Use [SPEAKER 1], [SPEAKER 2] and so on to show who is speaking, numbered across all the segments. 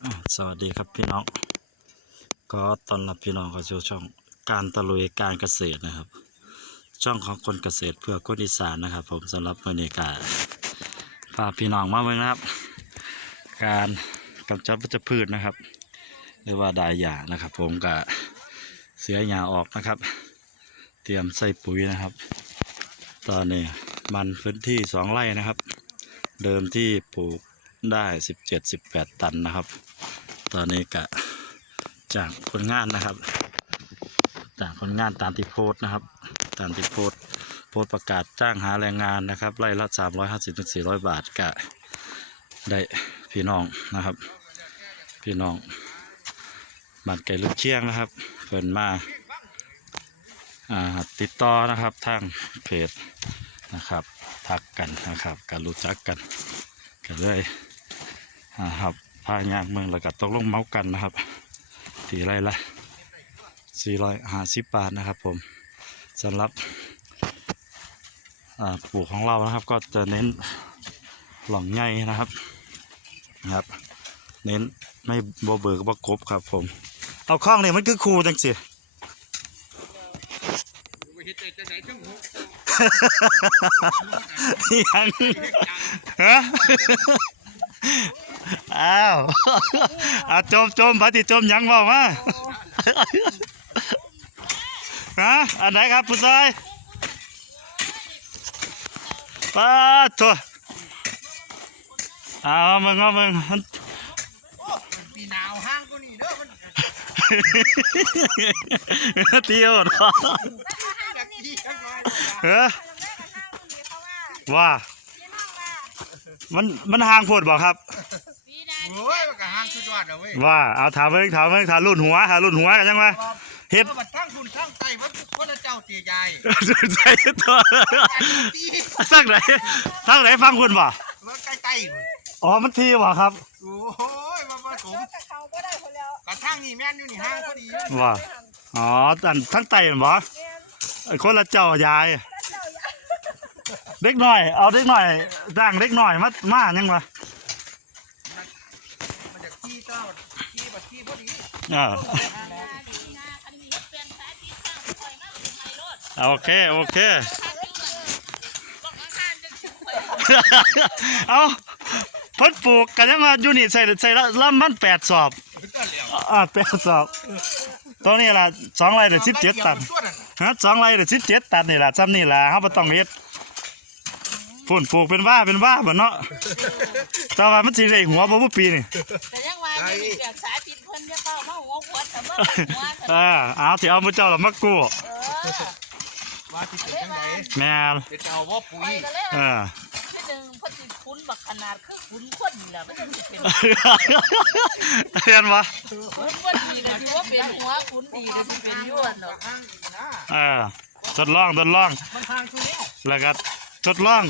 [SPEAKER 1] สวัสดีครับพี่น้องก็ต้อนรับพี่น้องเข้าสู่ช่องการตะลุยการเกษตรนะครับช่องของคนเกษตรเพื่อคนอีสานนะครับผมสำหรับวันนี้ก็พาพี่น้องมาเมืองนะครับการกำจัดวัชพืชนะครับหรือว่าดายหญ้านะครับผมก็เสียหญ้าออกนะครับเตรียมใส่ปุ๋ยนะครับตอนนี้มันพื้นที่2 ไร่นะครับเดิมที่ปลูกได้17-18 ตันนะครับตอนนี้ก็จากคนงานนะครับจากคนงานตามที่โพสต์นะครับตามที่โพสต์ประกาศจ้างหาแรงงานนะครับไร่ละ350-400 บาทก็ได้พี่น้องนะครับพี่น้องบ้านไก่ลูกเชียงนะครับเพิ่นมาติดต่อนะครับทางเพจนะครับทักกันนะครับการรู้จักกันก็เลยครับพางานเมืองแล้วก็ตกลงเมากันนะครับที่ไร่ละ450 บาทนะครับผมสำหรับปลูกของเรานะครับก็จะเน้นหล่องใหญ่นะครับเน้นไม่โบเบิกบ่กบครับผมเอาข้องเนี่ยมันคือคูจังสิยังฮะอ้าวจมพัดจมยังบอกมาฮะอันไหนครับผู้ชายป้าตัวมึง
[SPEAKER 2] ปีหนาวห้างก็นี่เด้อ
[SPEAKER 1] มันเที่ยวเนาะว่ามันห่างโพดบอกครับ
[SPEAKER 2] โอ้ยมันก็ห่างสุดยอดเลยเว้ย
[SPEAKER 1] ว่าเอาถามเพิ่งถามรุ่นหัวกันยังไง
[SPEAKER 2] เฮ็ดมันทั้งคุณทั้งไตมันคนละเจ้าเสียใหญ่
[SPEAKER 1] ใจตัวทั้งไหนฟังคุณบ่
[SPEAKER 2] มันใกล้
[SPEAKER 1] อ๋อมันทีบ่ครับ
[SPEAKER 2] โอ้ยมาผมกระทั่งนี่แม่นอยู่นี่ห้างพอดี
[SPEAKER 1] ว่าอ๋อทั้งไตบ่คนละเจ้ายายเด็กหน่อยเอาเด็กหน่อยด่างเด็กหน่อยมายังวะ
[SPEAKER 2] มันจะขี้เจ้าขี้พอดี
[SPEAKER 1] โอเคเอาพ้นปลูกกันยังมาอยู่นี่ใส่ลำมัน8 สอบ8 สอบตรงนี้ล่ะ2 ไร่ได้17 ตันฮะ2 ไร่ได้17 ตันนี่ล่ะซ้ำนี่ล่ะเขาบ่ต้องเฮ็ดฝุ่นปลูกเป็นว่าบ่เนาะแต่ว่ามันสิได้หัวบ่ปีนี่
[SPEAKER 3] แต่ยังว่ามีเปียกสาธิตเพิ่นจะเป้ามาหัวขวดแต่บ่หัว
[SPEAKER 1] เอาสิเอามื้อเจ้าล่ะมากู้
[SPEAKER 2] ว่าสิเป็นจังได๋
[SPEAKER 1] แม่น
[SPEAKER 2] เป็นเอาบ่ปุ๋ย
[SPEAKER 3] นึงเพิ่นสิคุ้นบักขนาดคือคุ้นคนนี่ล่ะมันสิเป็น
[SPEAKER 1] เรียนบ่
[SPEAKER 3] คุ้นบ่ดีก็สิว่าเป็นหัวคุ้นดีก็สิเป็นย้วนเนา
[SPEAKER 1] ะทดลอง
[SPEAKER 2] มันทางชุแล้ว
[SPEAKER 1] แล้วก็ทดลอง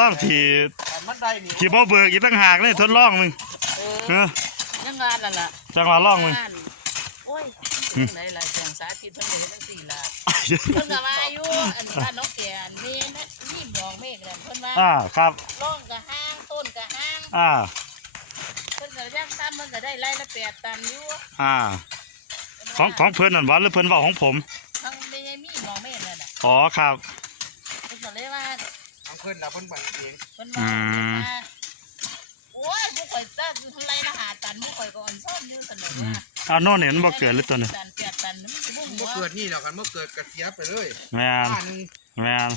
[SPEAKER 1] ที่บ่เบิกอีกต่างหากเลยทดลองมึง
[SPEAKER 3] ยังงานนั่นล่ะ
[SPEAKER 1] จังหวะลองมึง
[SPEAKER 3] โอ้ยไหนล่ะแสงสาธิตเพิ่นเฮ็ดจังซี่ล่ะเพิ่นก็ว่าอยู่อันบ้านน้องแก่นมีนะมีดอกเมฆนั่นเพิ่นว่า
[SPEAKER 1] ครับ
[SPEAKER 3] ร่องก็ห้างต้นก็ห้างเพิ่นก็ยังตามมันก็ได้ไร่ละ8 ตันอยู่
[SPEAKER 1] ของเพิ่นนั่นบ่หรือเพิ่นเว้าของผม
[SPEAKER 3] ทั้งไม่มีดอกเมฆนั่นน่ะ
[SPEAKER 1] อ๋อครับ
[SPEAKER 3] เพิ่นก็เลยว่า
[SPEAKER 2] ของเพิ่นน่ะเพิ่นบังเอง
[SPEAKER 3] เพิ่นว่าโอ้ยผู้ข่อยจะไร่ละ5 ตันผู้ข่อยก็อ่อนซ่อนอยู่ซั่นน่ะ
[SPEAKER 1] โน่นเนี่ยมันบ่เกิดหรือตัวนี้
[SPEAKER 3] 8 ตัน
[SPEAKER 2] มันบ่เกิดนี่แล้วกันบ่เกิดกระเสียไปเลย
[SPEAKER 1] แม่น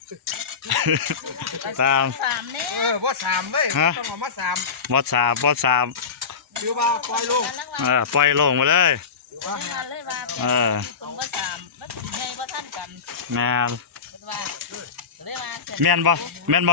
[SPEAKER 1] ตาม
[SPEAKER 3] 3เนี่ย
[SPEAKER 2] บ่3เว้ยต้องเอามา3
[SPEAKER 1] บ่3
[SPEAKER 2] คือว่าปล่อยลง
[SPEAKER 1] ปล่อยลงมาเลย
[SPEAKER 3] ว่าตรงว่า3มันใหญ่บ่ทันกัน
[SPEAKER 1] แม่น
[SPEAKER 3] ว่า
[SPEAKER 1] แม่นบ่แม่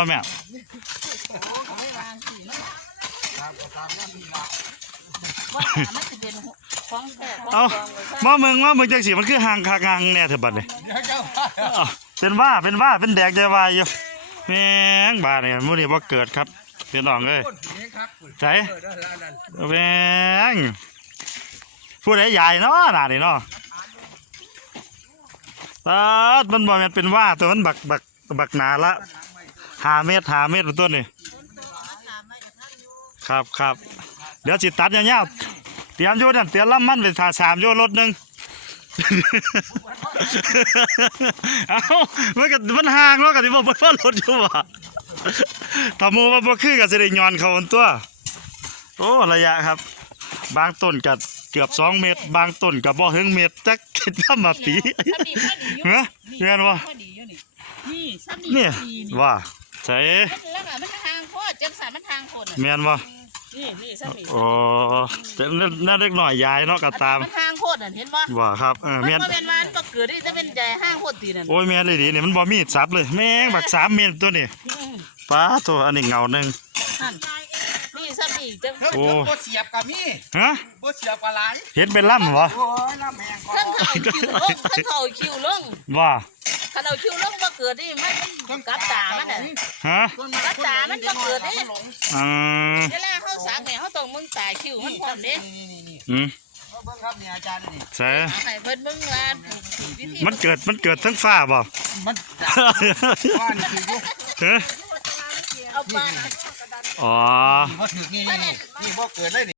[SPEAKER 1] เอามึงจังสิมันคือห่างคางเนี่ยเถอะบัดนี้เป็นแดกใจวายอยู่แม่งบาดนี่มื้อนี้บ่เกิดครับพี่น้องเอ้ยใส่แม่งผู้ใดใหญ่เนาะน่ะนี่เนาะมันบ่แม่นเป็นว่าตัวมันบักหนาละ5 เมตรต้นนี่ครับเดี๋ยวสิตัดยาวเตรียมโยนั่นเตรียมลำมันเป็นถาสามโยรถหนึ่ง เอ้ามันห่างแล้วกันที่บอกว่ารถอยู่ว่ะถ้าโมว่าบ่คือก็จะได้ย้อนเขาอันตัวโอ้ระยะครับ บางต้นก็เกือบ2 เมตร บางต้นก็บ่ถึงเมตรจักคิดว่ามาปี
[SPEAKER 3] ซ้ำนี่พอดีอยู่
[SPEAKER 1] ฮะเรียนว่า
[SPEAKER 3] พอดีอยู่นี่ซ้ำ
[SPEAKER 1] เนี่ย
[SPEAKER 3] นี่
[SPEAKER 1] ว่าใช่
[SPEAKER 3] แล้วก็มันทางโคตรจังสารมันทางโคตร
[SPEAKER 1] แม่นว่า
[SPEAKER 3] นี่ซ้ำนี่
[SPEAKER 1] โอ้แต่น่าเล็กหน่อยยายเนาะก็ตาม
[SPEAKER 3] มันทางโคตรเห็นบ่
[SPEAKER 1] ว่าครับ
[SPEAKER 3] มัน
[SPEAKER 1] แม่น
[SPEAKER 3] บ่เป็นมันก็เกิดได้จะเป็นใหญ่ห้างโคตรตีนั่น
[SPEAKER 1] โอ้ยแม่นเลยดิเนี่ยมันบ่มีซับเลยแม่งบัก3 เมตรตัวนี้ป้าตัวอันนี้เงาหนึง
[SPEAKER 3] นี่ซ้ำนี่จัง
[SPEAKER 2] เฮ้ยบ่เสียบกับมี
[SPEAKER 1] ฮะ
[SPEAKER 2] บ่เสียบกับหลาย
[SPEAKER 1] เห็นเป็นล่ำบ่
[SPEAKER 2] โอ้ยน้ำแหงก่อ
[SPEAKER 3] ทั้ง
[SPEAKER 2] น
[SPEAKER 3] เขาคิวลง
[SPEAKER 1] ว่า
[SPEAKER 3] ถ้าเราคิวลงบ่เกิดนี่มันกับตามันน่ะ
[SPEAKER 1] ฮะ
[SPEAKER 3] กับตามันบ่เกิดนี่
[SPEAKER 1] อืม
[SPEAKER 3] เวลาเขาสักเนี่ยเขาต้องมึงตาคิวมันพร้อมเด้
[SPEAKER 2] นี่
[SPEAKER 1] อืม
[SPEAKER 2] เบิ่งครับนี่อาจารย์นี่
[SPEAKER 1] ใช่
[SPEAKER 3] ให้เพิ่นมึงว่าวิธี
[SPEAKER 1] มันเกิดทั้งฟ้าบ่
[SPEAKER 2] มันว่านี่คือยุ
[SPEAKER 1] ฮะ
[SPEAKER 3] เอาปลา
[SPEAKER 1] อ๋อ
[SPEAKER 2] บ่ถึกนี่บ่เกิดเลย